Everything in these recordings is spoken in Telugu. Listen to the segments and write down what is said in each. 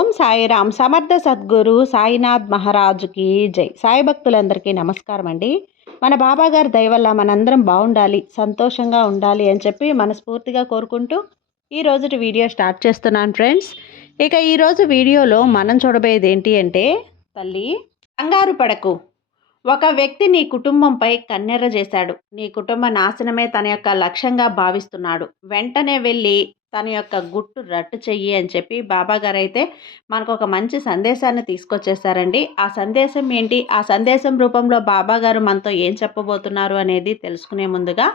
ఓం సాయిరామ్ సమర్థ సద్గురు సాయినాథ్ మహారాజుకి జై. సాయి భక్తులందరికీ నమస్కారం అండి. మన బాబా గారి దయ వల్ల మనందరం బాగుండాలి, సంతోషంగా ఉండాలి అని చెప్పి మనస్ఫూర్తిగా కోరుకుంటూ ఈ రోజుటి వీడియో స్టార్ట్ చేస్తున్నాను ఫ్రెండ్స్. ఇక ఈరోజు వీడియోలో మనం చూడబోయేది ఏంటి అంటే, తల్లి కంగారు పడకు. ఒక వ్యక్తి నీ కుటుంబంపై కన్నెర్ర చేశాడు. నీ కుటుంబ నాశనమే తన యొక్క లక్ష్యంగా భావిస్తున్నాడు. వెంటనే వెళ్ళి తన యొక్క గుట్టు రట్టు చెయ్యి అని చెప్పి బాబాగారు అయితే మనకు ఒక మంచి సందేశాన్ని తీసుకొచ్చేసారండి. ఆ సందేశం ఏంటి, ఆ సందేశం రూపంలో బాబాగారు మనతో ఏం చెప్పబోతున్నారు అనేది తెలుసుకునే ముందుగా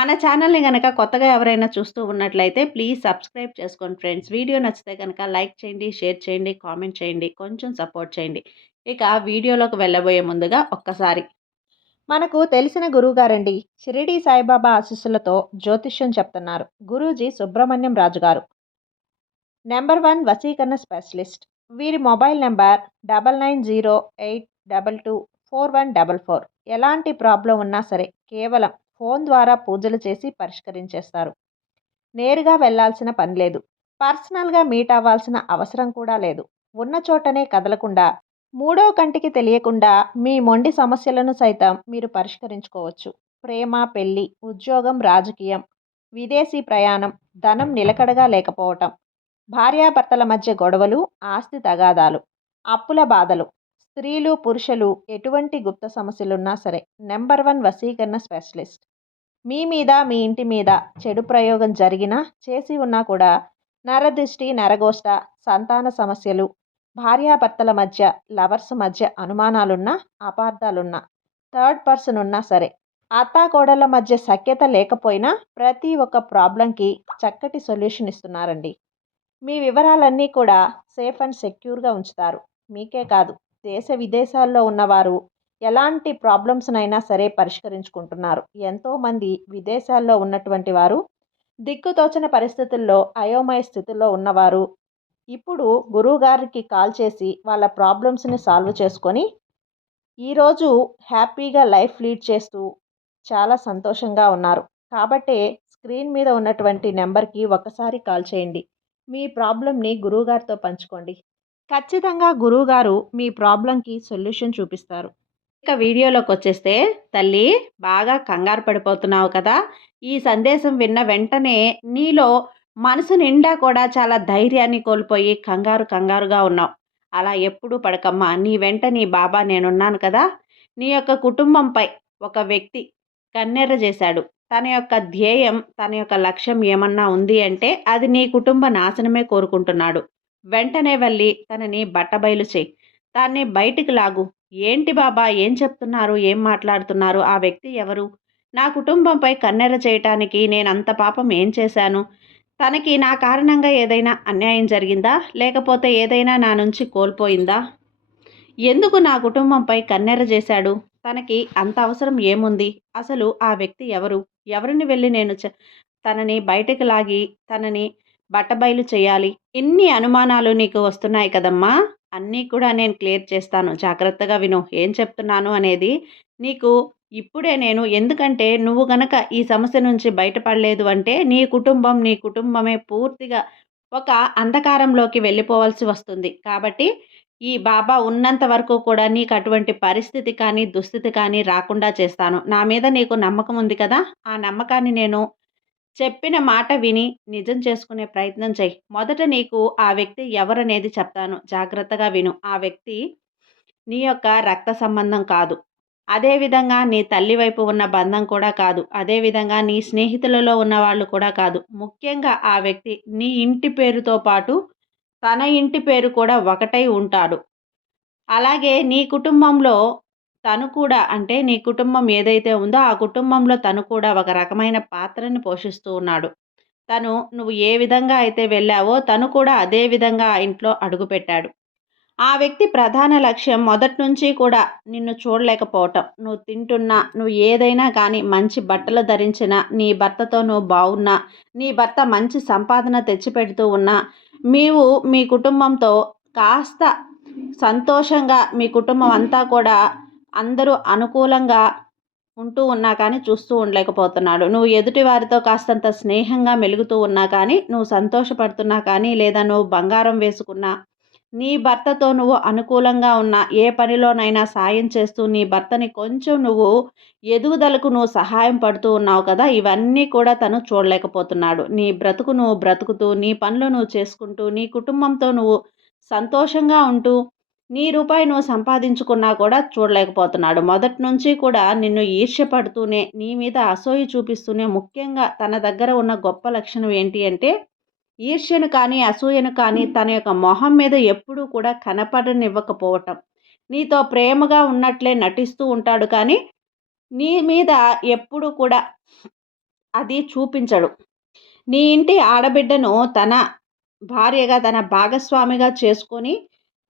మన ఛానల్ని కనుక కొత్తగా ఎవరైనా చూస్తూ ఉన్నట్లయితే ప్లీజ్ సబ్స్క్రైబ్ చేసుకోండి ఫ్రెండ్స్. వీడియో నచ్చితే కనుక లైక్ చేయండి, షేర్ చేయండి, కామెంట్ చేయండి, కొంచెం సపోర్ట్ చేయండి. ఇక వీడియోలోకి వెళ్ళబోయే ముందుగా ఒక్కసారి మనకు తెలిసిన గురువుగారండి, షిరిడి సాయిబాబా ఆశీస్సులతో జ్యోతిష్యం చెప్తున్నారు గురూజీ సుబ్రహ్మణ్యం రాజు గారు. నెంబర్ 1 వశీకరణ స్పెషలిస్ట్. వీరి మొబైల్ నెంబర్ 9908224144. ఎలాంటి ప్రాబ్లం ఉన్నా సరే కేవలం ఫోన్ ద్వారా పూజలు చేసి పరిష్కరించేస్తారు. నేరుగా వెళ్లాల్సిన పని లేదు. పర్సనల్గా మీట్ అవ్వాల్సిన అవసరం కూడా లేదు. ఉన్న చోటనే కదలకుండా, మూడో కంటికి తెలియకుండా మీ మొండి సమస్యలను సైతం మీరు పరిష్కరించుకోవచ్చు. ప్రేమ, పెళ్లి, ఉద్యోగం, రాజకీయం, విదేశీ ప్రయాణం, ధనం నిలకడగా లేకపోవటం, భార్యాభర్తల మధ్య గొడవలు, ఆస్తి తగాదాలు, అప్పుల బాధలు, స్త్రీలు పురుషులు ఎటువంటి గుప్త సమస్యలున్నా సరే నెంబర్ 1 వశీకరణ స్పెషలిస్ట్. మీ మీద, మీ ఇంటి మీద చెడు ప్రయోగం జరిగినా, చేసి ఉన్నా కూడా నరదృష్టి, నరగోష్ట, సంతాన సమస్యలు, భార్యాభర్తల మధ్య, లవర్స్ మధ్య అనుమానాలున్నా, అపార్థాలున్నా, థర్డ్ పర్సన్ ఉన్నా సరే, అత్తాకోడళ్ళ మధ్య సఖ్యత లేకపోయినా ప్రతి ఒక్క ప్రాబ్లంకి చక్కటి సొల్యూషన్ ఇస్తున్నారండి. మీ వివరాలన్నీ కూడా సేఫ్ అండ్ సెక్యూర్గా ఉంచుతారు. మీకే కాదు, దేశ విదేశాల్లో ఉన్నవారు ఎలాంటి ప్రాబ్లమ్స్నైనా సరే పరిష్కరించుకుంటున్నారు. ఎంతోమంది విదేశాల్లో ఉన్నటువంటి వారు, దిక్కుతోచని పరిస్థితుల్లో అయోమయ స్థితిలో ఉన్నవారు ఇప్పుడు గురువుగారికి కాల్ చేసి వాళ్ళ ప్రాబ్లమ్స్ని సాల్వ్ చేసుకొని ఈరోజు హ్యాపీగా లైఫ్ లీడ్ చేస్తూ చాలా సంతోషంగా ఉన్నారు. కాబట్టే స్క్రీన్ మీద ఉన్నటువంటి నెంబర్కి ఒకసారి కాల్ చేయండి. మీ ప్రాబ్లంని గురువుగారితో పంచుకోండి. ఖచ్చితంగా గురువుగారు మీ ప్రాబ్లంకి సొల్యూషన్ చూపిస్తారు. ఇక వీడియోలోకి వచ్చేస్తే, తల్లి బాగా కంగారు పడిపోతున్నావు కదా. ఈ సందేశం విన్న వెంటనే నీలో మనసు నిండా కూడా చాలా ధైర్యాన్ని కోల్పోయి కంగారుగా ఉన్నావు. అలా ఎప్పుడూ పడకమ్మా. నీ వెంట నీ బాబా నేనున్నాను కదా. నీ యొక్క కుటుంబంపై ఒక వ్యక్తి కన్నెర్ర చేశాడు. తన యొక్క ధ్యేయం, తన యొక్క లక్ష్యం ఏమన్నా ఉంది అంటే అది నీ కుటుంబ నాశనమే కోరుకుంటున్నాడు. వెంటనే వెళ్ళి తనని బట్టబయలు చేయి, దాన్ని బయటికి లాగు. ఏంటి బాబా, ఏం చెప్తున్నారు, ఏం మాట్లాడుతున్నారు, ఆ వ్యక్తి ఎవరు, నా కుటుంబంపై కన్నెర్ర చేయటానికి నేనంత పాపం ఏం చేశాను, తనకి నా కారణంగా ఏదైనా అన్యాయం జరిగిందా, లేకపోతే ఏదైనా నా నుంచి కోల్పోయిందా, ఎందుకు నా కుటుంబంపై కన్నెర్ర చేశాడు, తనకి అంత అవసరం ఏముంది, అసలు ఆ వ్యక్తి ఎవరు, ఎవరిని వెళ్ళి నేను తనని బయటకు లాగి తనని బట్టబయలు చేయాలి. ఇన్ని అనుమానాలు నీకు వస్తున్నాయి కదమ్మా, అన్నీ కూడా నేను క్లియర్ చేస్తాను. జాగ్రత్తగా విను, ఏం చెప్తున్నాను అనేది నీకు ఇప్పుడే నేను. ఎందుకంటే నువ్వు గనక ఈ సమస్య నుంచి బయటపడలేదు అంటే నీ కుటుంబమే పూర్తిగా ఒక అంధకారంలోకి వెళ్ళిపోవాల్సి వస్తుంది. కాబట్టి ఈ బాబా ఉన్నంత వరకు కూడా నీకు అటువంటి పరిస్థితి కానీ, దుస్థితి కానీ రాకుండా చేస్తాను. నా మీద నీకు నమ్మకం ఉంది కదా, ఆ నమ్మకాన్ని నేను చెప్పిన మాట విని నిజం చేసుకునే ప్రయత్నం చెయ్యి. మొదట నీకు ఆ వ్యక్తి ఎవరనేది చెప్తాను, జాగ్రత్తగా విను. ఆ వ్యక్తి నీ యొక్క రక్త సంబంధం కాదు. అదేవిధంగా నీ తల్లి వైపు ఉన్న బంధం కూడా కాదు. అదేవిధంగా నీ స్నేహితులలో ఉన్న వాళ్ళు కూడా కాదు. ముఖ్యంగా ఆ వ్యక్తి నీ ఇంటి పేరుతో పాటు తన ఇంటి పేరు కూడా ఒకటై ఉంటాడు. అలాగే నీ కుటుంబంలో తను కూడా, అంటే నీ కుటుంబం ఏదైతే ఉందో ఆ కుటుంబంలో తను కూడా ఒక రకమైన పాత్రని పోషిస్తూ ఉన్నాడు. నువ్వు ఏ విధంగా అయితే వెళ్ళావో తను కూడా అదే విధంగా ఆ ఇంట్లో అడుగుపెట్టాడు. ఆ వ్యక్తి ప్రధాన లక్ష్యం మొదటి నుంచి కూడా నిన్ను చూడలేకపోవటం. నువ్వు తింటున్నా, నువ్వు ఏదైనా కానీ, మంచి బట్టలు ధరించినా, నీ భర్తతో నువ్వు బాగున్నా, నీ భర్త మంచి సంపాదన తెచ్చిపెడుతూ ఉన్నా, మీ కుటుంబంతో కాస్త సంతోషంగా మీ కుటుంబం అంతా కూడా అందరూ అనుకూలంగా ఉంటూ ఉన్నా కానీ చూస్తూ ఉండలేకపోతున్నాడు. నువ్వు ఎదుటి వారితో కాస్తంత స్నేహంగా మెలుగుతూ ఉన్నా కానీ, నువ్వు సంతోషపడుతున్నా కానీ, లేదా నువ్వు బంగారం వేసుకున్నా, నీ భర్తతో నువ్వు అనుకూలంగా ఉన్న ఏ పనిలోనైనా సాయం చేస్తూ నీ భర్తని కొంచెం నువ్వు ఎదుగుదలకు నువ్వు సహాయం పడుతూ ఉన్నావు కదా! ఇవన్నీ కూడా తను చూడలేకపోతున్నాడు. నీ బ్రతుకు నువ్వు బ్రతుకుతూ, నీ పనులు నువ్వు చేసుకుంటూ, నీ కుటుంబంతో నువ్వు సంతోషంగా ఉంటూ, నీ రూపాయి నువ్వు సంపాదించుకున్నా కూడా చూడలేకపోతున్నాడు. మొదటి నుంచి కూడా నిన్ను ఈర్ష్య పడుతూనే, నీ మీద అసూయ చూపిస్తూనే ముఖ్యంగా తన దగ్గర ఉన్న గొప్ప లక్షణం ఏంటి అంటే ఈర్ష్యను కానీ, అసూయను కానీ తన యొక్క మొహం మీద ఎప్పుడూ కూడా కనపడనివ్వకపోవటం. నీతో ప్రేమగా ఉన్నట్లే నటిస్తూ ఉంటాడు కానీ, నీ మీద ఎప్పుడూ కూడా అది చూపించడు. నీ ఇంటి ఆడబిడ్డను తన భార్యగా, తన భాగస్వామిగా చేసుకొని,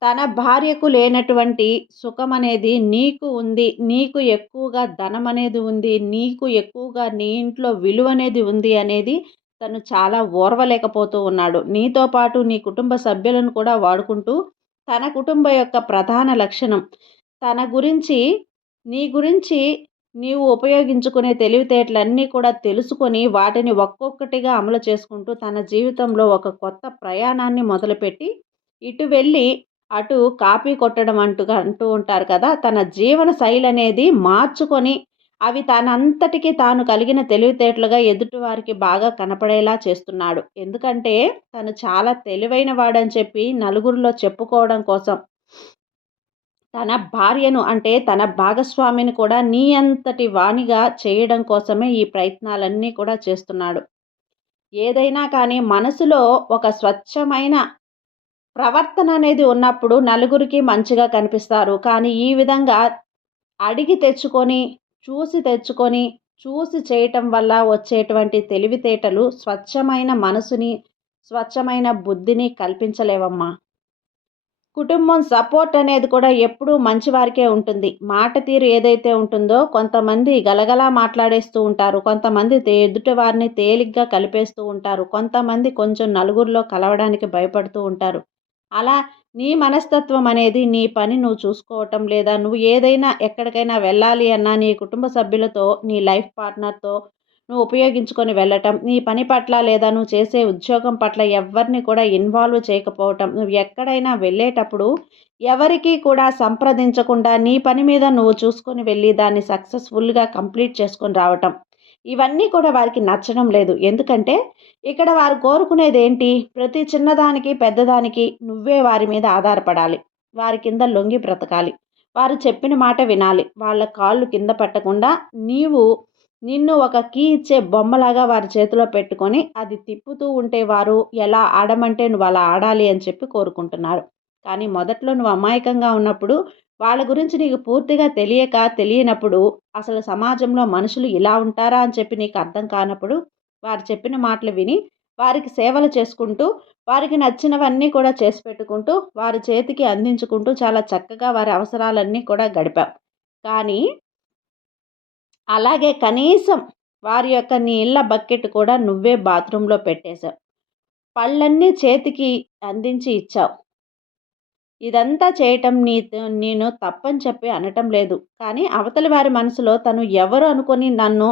తన భార్యకు లేనటువంటి సుఖమనేది నీకు ఉంది. నీకు ఎక్కువగా ధనమనేది ఉంది. నీకు ఎక్కువగా నీ ఇంట్లో విలువనేది ఉంది అనేది తను చాలా ఓర్వలేకపోతూ ఉన్నాడు. నీతో పాటు నీ కుటుంబ సభ్యులను కూడా వాడుకుంటూ, తన కుటుంబ యొక్క ప్రధాన లక్షణం తన గురించి, నీ గురించి నీవు ఉపయోగించుకునే తెలివితేటలన్నీ కూడా తెలుసుకొని, వాటిని ఒక్కొక్కటిగా అమలు చేసుకుంటూ, తన జీవితంలో ఒక కొత్త ప్రయాణాన్ని మొదలుపెట్టి, ఇటు వెళ్ళి అటు కాపీ కొట్టడం అంటూ ఉంటారు కదా! తన జీవన శైలనేది మార్చుకొని, అవి తనంతటికి తాను కలిగిన తెలివితేటలుగా ఎదుటివారికి బాగా కనపడేలా చేస్తున్నాడు. ఎందుకంటే, తను చాలా తెలివైన వాడని చెప్పి నలుగురిలో చెప్పుకోవడం కోసం, తన భార్యను అంటే తన భాగస్వామిని కూడా నీ అంతటి వానిగా చేయడం కోసమే ఈ ప్రయత్నాలన్నీ కూడా చేస్తున్నాడు. ఏదైనా కానీ మనసులో ఒక స్వచ్ఛమైన ప్రవర్తన అనేది ఉన్నప్పుడు నలుగురికి మంచిగా కనిపిస్తారు. కానీ ఈ విధంగా అడిగి తెచ్చుకొని, చూసి చేయటం వల్ల వచ్చేటువంటి తెలివితేటలు స్వచ్ఛమైన మనసుని, స్వచ్ఛమైన బుద్ధిని కల్పించలేవమ్మా. కుటుంబం సపోర్ట్ అనేది కూడా ఎప్పుడూ మంచివారికే ఉంటుంది. మాట తీరు ఏదైతే ఉంటుందో కొంతమంది గలగలా మాట్లాడేస్తూ ఉంటారు. కొంతమంది ఎదుటి వారిని తేలిగ్గా కలిపేస్తూ ఉంటారు. కొంతమంది కొంచెం నలుగురిలో కలవడానికి భయపడుతూ ఉంటారు. అలా నీ మనస్తత్వం అనేది నీ పని నువ్వు చూసుకోవటం లేదా నువ్వు ఏదైనా ఎక్కడికైనా వెళ్ళాలి అన్నా నీ కుటుంబ సభ్యులతో, నీ లైఫ్ పార్ట్నర్‌తో నువ్వు ఉపయోగించుకొని వెళ్ళటం, నీ పని పట్ల లేదా నువ్వు చేసే ఉద్యోగం పట్ల ఎవ్వరిని కూడా ఇన్వాల్వ్ చేయకపోవటం, నువ్వు ఎక్కడైనా వెళ్ళేటప్పుడు ఎవరికీ కూడా సంప్రదించకుండా నీ పని మీద నువ్వు చూసుకొని వెళ్ళి దాన్ని సక్సెస్‌ఫుల్‌గా కంప్లీట్ చేసుకొని రావటం. ఇవన్నీ కూడా వారికి నచ్చడం లేదు. ఎందుకంటే ఇక్కడ వారు కోరుకునేదేంటి? ప్రతి చిన్నదానికి, పెద్దదానికి నువ్వే వారి మీద ఆధారపడాలి. వారి కింద లొంగి బ్రతకాలి. వారు చెప్పిన మాట వినాలి. వాళ్ళ కాళ్ళు కింద పెట్టకుండా నిన్ను ఒక కీ ఇచ్చే బొమ్మలాగా వారి చేతిలో పెట్టుకొని అది తిప్పుతూ ఉంటే వారు ఎలా ఆడమంటే నువ్వు అలా ఆడాలి అని చెప్పి కోరుకుంటున్నారు. కానీ మొదట్లో నువ్వు అమాయకంగా ఉన్నప్పుడు వాళ్ళ గురించి నీకు పూర్తిగా తెలియనప్పుడు అసలు సమాజంలో మనుషులు ఇలా ఉంటారా అని చెప్పి నీకు అర్థం కానప్పుడు వారు చెప్పిన మాటలు విని వారికి సేవలు చేసుకుంటూ వారికి నచ్చినవన్నీ కూడా చేసి పెట్టుకుంటూ వారి చేతికి అందించుకుంటూ చాలా చక్కగా వారి అవసరాలన్నీ కూడా గడిపాం. కానీ అలాగే కనీసం వారి యొక్క నీళ్ళ బకెట్ కూడా నువ్వే బాత్రూంలో పెట్టేశావు. పళ్ళన్నీ చేతికి అందించి ఇచ్చావు. ఇదంతా చేయటం నేను తప్పని చెప్పి అనటం లేదు. కానీ అవతలి వారి మనసులో తను ఎవరు అనుకొని నన్ను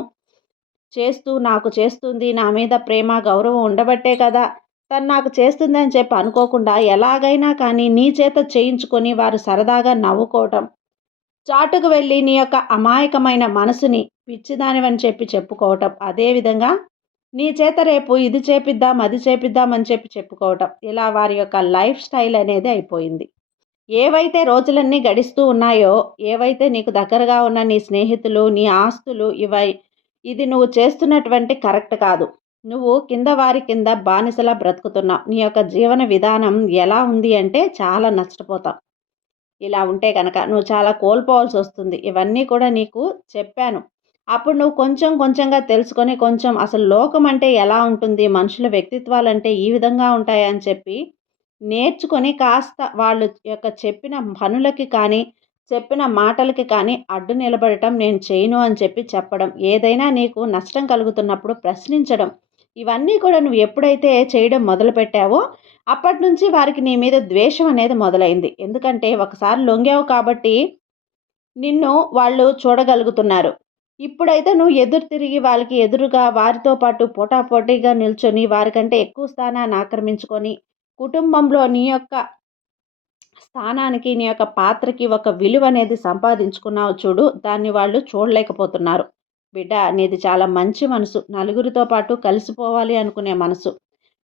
నాకు చేస్తుంది, నా మీద ప్రేమ, గౌరవం ఉండబట్టే కదా తను నాకు చేస్తుందని చెప్పి అనుకోకుండా ఎలాగైనా కానీ నీ చేత చేయించుకొని వారు సరదాగా నవ్వుకోవటం, చాటుకు వెళ్ళి నీ యొక్క అమాయకమైన మనసుని పిచ్చిదానివని చెప్పి చెప్పుకోవటం. అదేవిధంగా నీ చేత రేపు ఇది చేపిద్దాం, అది చేపిద్దాం అని చెప్పి చెప్పుకోవటం. ఇలా వారి యొక్క లైఫ్ స్టైల్ అనేది అయిపోయింది. ఏవైతే రోజులన్నీ గడిస్తూ ఉన్నాయో, ఏవైతే నీకు దగ్గరగా ఉన్న నీ స్నేహితులు, నీ ఆస్తులు ఇది నువ్వు చేస్తున్నటువంటి కరెక్ట్ కాదు. నువ్వు వారి కింద బానిసలా బ్రతుకుతున్నావు. నీ యొక్క జీవన విధానం ఎలా ఉంది అంటే చాలా నష్టపోతావు. ఇలా ఉంటే గనక నువ్వు చాలా కోల్పోవాల్సొస్తుంది. ఇవన్నీ కూడా నీకు చెప్పాను. అప్పుడు నువ్వు కొంచెం కొంచెంగా తెలుసుకొని కొంచెం అసలు లోకం అంటే ఎలా ఉంటుంది? మనుషుల వ్యక్తిత్వాలంటే ఈ విధంగా ఉంటాయా అని చెప్పి నేర్చుకొని కాస్త వాళ్ళు యొక్క చెప్పిన పనులకి కానీ, చెప్పిన మాటలకి కానీ అడ్డు నిలబడటం నేను చేయను అని చెప్పి చెప్పడం. ఏదైనా నీకు నష్టం కలుగుతున్నప్పుడు ప్రశ్నించడం. ఇవన్నీ కూడా నువ్వు ఎప్పుడైతే చేయడం మొదలుపెట్టావో అప్పటినుంచి వారికి నీ మీద ద్వేషం అనేది మొదలైంది. ఎందుకంటే ఒకసారి లొంగావు కాబట్టి నిన్ను వాళ్ళు చూడగలుగుతున్నారు. ఇప్పుడైతే నువ్వు ఎదురు తిరిగి వాళ్ళకి ఎదురుగా వారితో పాటు పోటాపోటీగా నిల్చొని వారికంటే ఎక్కువ స్థానాన్ని ఆక్రమించుకొని కుటుంబంలో నీ యొక్క స్థానానికి, నీ యొక్క పాత్రకి ఒక విలువ అనేది సంపాదించుకున్నావు చూడు, దాన్ని వాళ్ళు చూడలేకపోతున్నారు. బిడ్డ, నీది చాలా మంచి మనసు. నలుగురితో పాటు కలిసిపోవాలి అనుకునే మనసు.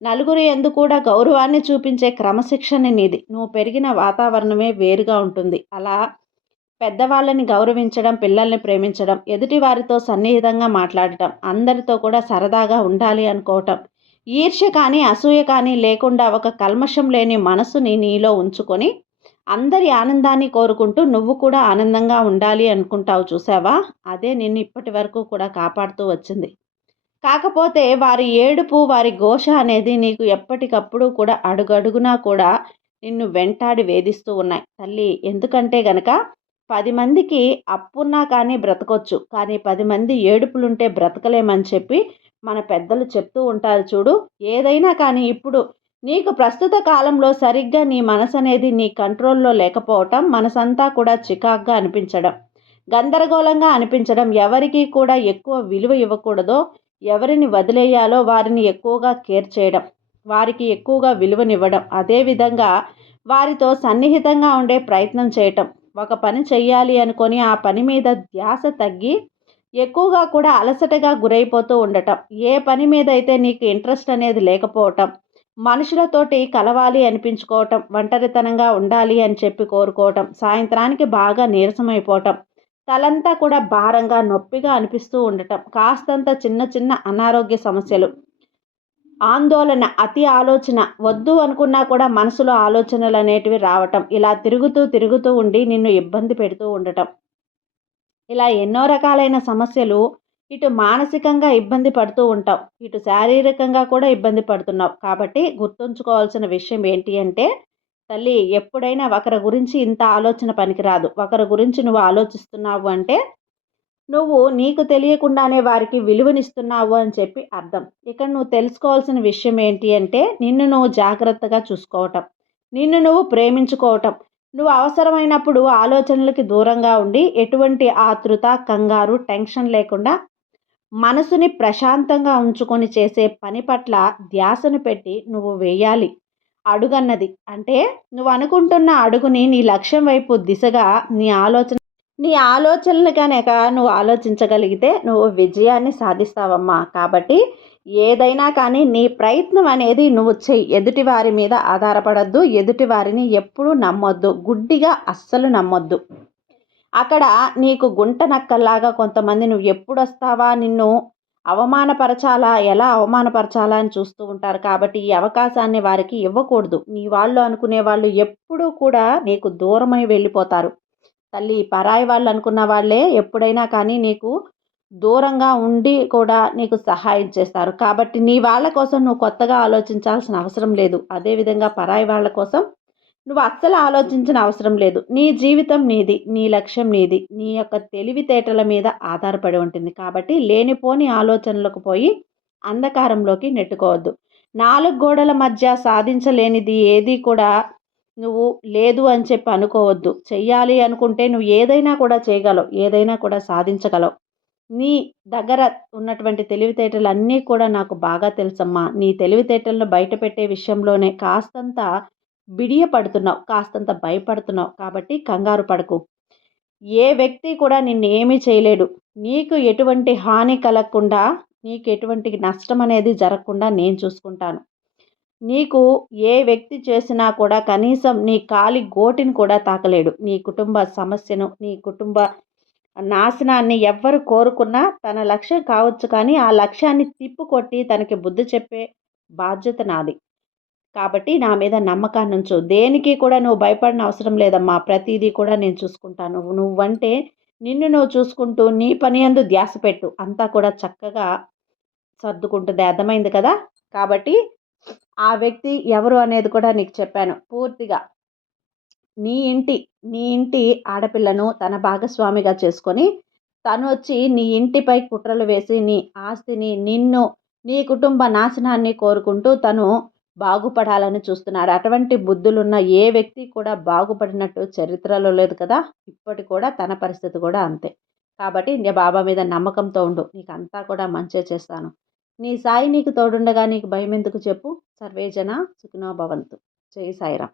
నలుగురి యందు కూడా గౌరవాన్ని చూపించే క్రమశిక్షణ నీది. నువ్వు పెరిగిన వాతావరణమే వేరుగా ఉంటుంది. అలా పెద్దవాళ్ళని గౌరవించడం, పిల్లల్ని ప్రేమించడం, ఎదుటి వారితో సన్నిహితంగా మాట్లాడటం, అందరితో కూడా సరదాగా ఉండాలి అనుకోవటం, ఈర్ష్య కానీ, అసూయ కానీ లేకుండా ఒక కల్మషం లేని మనసుని నీలో ఉంచుకొని, అందరి ఆనందాన్ని కోరుకుంటూ నువ్వు కూడా ఆనందంగా ఉండాలి అనుకుంటావు చూసావా? అదే నిన్ను ఇప్పటి వరకు కూడా కాపాడుతూ వచ్చింది. కాకపోతే వారి ఏడుపు, వారి ఘోష అనేది నీకు ఎప్పటికప్పుడు కూడా అడుగడుగునా కూడా నిన్ను వెంటాడి వేధిస్తూ ఉన్నాయి తల్లి. ఎందుకంటే గనక 10 మందికి అప్పున్నా కానీ బ్రతకొచ్చు. కానీ 10 మంది ఏడుపులుంటే బ్రతకలేమని చెప్పి మన పెద్దలు చెప్తూ ఉంటారు చూడు. ఏదైనా కానీ ఇప్పుడు నీకు ప్రస్తుత కాలంలో సరిగ్గా నీ మనసనేది నీ కంట్రోల్‌లో లేకపోవటం, మనసంతా కూడా చికాకుగా అనిపించడం, గందరగోళంగా అనిపించడం, ఎవరికీ కూడా ఎక్కువ విలువ ఇవ్వకూడదో, ఎవరిని వదిలేయాలో వారిని ఎక్కువగా కేర్ చేయడం, వారికి ఎక్కువగా విలువనివ్వడం, అదేవిధంగా వారితో సన్నిహితంగా ఉండే ప్రయత్నం చేయటం. ఒక పని చెయ్యాలి అనుకొని ఆ పని మీద ధ్యాస తగ్గి ఎక్కువగా కూడా అలసటగా గురైపోతూ ఉండటం. ఏ పని మీద అయితే నీకు ఇంట్రెస్ట్ అనేది లేకపోవటం, మనుషులతోటి కలవాలి అనిపించుకోవటం, ఒంటరితనంగా ఉండాలి అని చెప్పి కోరుకోవటం, సాయంత్రానికి బాగా నీరసమైపోవటం, తలంతా కూడా భారంగా, నొప్పిగా అనిపిస్తూ ఉండటం, కాస్తంత చిన్న చిన్న అనారోగ్య సమస్యలు, ఆందోళన, అతి ఆలోచన, వద్దు అనుకున్నా కూడా మనసులో ఆలోచనలు అనేటివి రావటం, ఇలా తిరుగుతూ తిరుగుతూ ఉండి నిన్ను ఇబ్బంది పెడుతూ ఉండటం. ఇలా ఎన్నో రకాలైన సమస్యలు, ఇటు మానసికంగా ఇబ్బంది పడుతూ ఉంటావు, ఇటు శారీరకంగా కూడా ఇబ్బంది పడుతున్నావు. కాబట్టి గుర్తుంచుకోవాల్సిన విషయం ఏంటి అంటే, తల్లి, ఎప్పుడైనా ఒకరి గురించి ఇంత ఆలోచన పనికిరాదు. ఒకరి గురించి నువ్వు ఆలోచిస్తున్నావు అంటే నువ్వు నీకు తెలియకుండానే వారికి విలువనిస్తున్నావు అని చెప్పి అర్థం. ఇక్కడ నువ్వు తెలుసుకోవాల్సిన విషయం ఏంటి అంటే, నిన్ను నువ్వు జాగ్రత్తగా చూసుకోవటం, నిన్ను నువ్వు ప్రేమించుకోవటం, నువ్వు అవసరమైనప్పుడు ఆలోచనలకి దూరంగా ఉండి ఎటువంటి ఆతృత, కంగారు, టెన్షన్ లేకుండా మనసుని ప్రశాంతంగా ఉంచుకొని చేసే పని పట్ల ధ్యాసను పెట్టి నువ్వు వేయాలి. అడుగన్నది అంటే నువ్వు అనుకుంటున్న అడుగుని నీ లక్ష్యం వైపు దిశగా నీ ఆలోచనలు కనుక నువ్వు ఆలోచించగలిగితే నువ్వు విజయాన్ని సాధిస్తావమ్మా. కాబట్టి ఏదైనా కానీ నీ ప్రయత్నం అనేది నువ్వు చెయ్యి. ఎదుటి వారి మీద ఆధారపడద్దు. ఎదుటి వారిని ఎప్పుడూ నమ్మొద్దు. గుడ్డిగా అస్సలు నమ్మొద్దు. అక్కడ నీకు గుంట నక్కల్లాగా కొంతమంది నువ్వు ఎప్పుడొస్తావా, నిన్ను అవమానపరచాలా, ఎలా అవమానపరచాలా అని చూస్తూ ఉంటారు. కాబట్టి ఈ అవకాశాన్ని వారికి ఇవ్వకూడదు. నీ వాళ్ళు అనుకునే వాళ్ళు ఎప్పుడూ కూడా నీకు దూరమై వెళ్ళిపోతారు. తల్లి, పరాయి వాళ్ళు అనుకున్న వాళ్ళే ఎప్పుడైనా కానీ నీకు దూరంగా ఉండి కూడా నీకు సహాయం చేస్తారు. కాబట్టి నీ వాళ్ళ కోసం నువ్వు కొత్తగా ఆలోచించాల్సిన అవసరం లేదు. అదేవిధంగా పరాయి వాళ్ళ కోసం నువ్వు అస్సలు ఆలోచించిన అవసరం లేదు. నీ జీవితం నీది, నీ లక్ష్యం నీది, నీ యొక్క తెలివితేటల మీద ఆధారపడి ఉంటుంది. కాబట్టి లేనిపోని ఆలోచనలకు పోయి అంధకారంలోకి నెట్టుకోవద్దు. 4 గోడల మధ్య సాధించలేనిది ఏది కూడా నువ్వు లేదు అని చెప్పి అనుకోవద్దు. చెయ్యాలి అనుకుంటే నువ్వు ఏదైనా కూడా చేయగలవు. ఏదైనా కూడా సాధించగలవు. నీ దగ్గర ఉన్నటువంటి తెలివితేటలన్నీ కూడా నాకు బాగా తెలుసమ్మా. నీ తెలివితేటలను బయటపెట్టే విషయంలోనే కాస్తంత బిడియపడుతున్నావు, కాస్తంత భయపడుతున్నావు. కాబట్టి కంగారు పడకు. ఏ వ్యక్తి కూడా నిన్నేమీ చేయలేడు. నీకు ఎటువంటి హాని కలగకుండా, నీకు ఎటువంటి నష్టం అనేది జరగకుండా నేను చూసుకుంటాను. నీకు ఏ వ్యక్తి చేసినా కూడా కనీసం నీ కాలి గోటిని కూడా తాకలేడు. నీ కుటుంబ సమస్యను, నీ కుటుంబ నాశనాన్ని ఎవ్వరు కోరుకున్నా తన లక్ష్యం కావచ్చు, కానీ ఆ లక్ష్యాన్ని తిప్పుకొట్టి తనకి బుద్ధి చెప్పే బాధ్యత నాది. కాబట్టి నా మీద నమ్మకాన్నుంచు. దేనికి కూడా నువ్వు భయపడిన అవసరం లేదమ్మా. ప్రతీదీ కూడా నేను చూసుకుంటాను. నువ్వంటే నిన్ను నువ్వు చూసుకుంటూ నీ పని యందు ధ్యాస పెట్టు. అంతా కూడా చక్కగా సర్దుకుంటుంది. అర్థమైంది కదా? కాబట్టి ఆ వ్యక్తి ఎవరు అనేది కూడా నీకు చెప్పాను పూర్తిగా. నీ ఇంటి నీ ఇంటి ఆడపిల్లను తన భాగస్వామిగా చేసుకొని తను వచ్చి నీ ఇంటిపై కుట్రలు వేసి నీ ఆస్తిని, నిన్ను, నీ కుటుంబ నాశనాన్ని కోరుకుంటూ తను బాగుపడాలని చూస్తున్నాడు. అటువంటి బుద్ధులున్న ఏ వ్యక్తి కూడా బాగుపడినట్టు చరిత్రలో లేదు కదా. ఇప్పటి కూడా తన పరిస్థితి కూడా అంతే. కాబట్టి నీ బాబా మీద నమ్మకంతో ఉండు. నీకు అంతా కూడా మంచే చేస్తాను. నీ సాయి నీకు తోడుండగా నీకు భయం ఎందుకు చెప్పు. సర్వేజన సుఖినో భవంతు. జై సాయిరాం.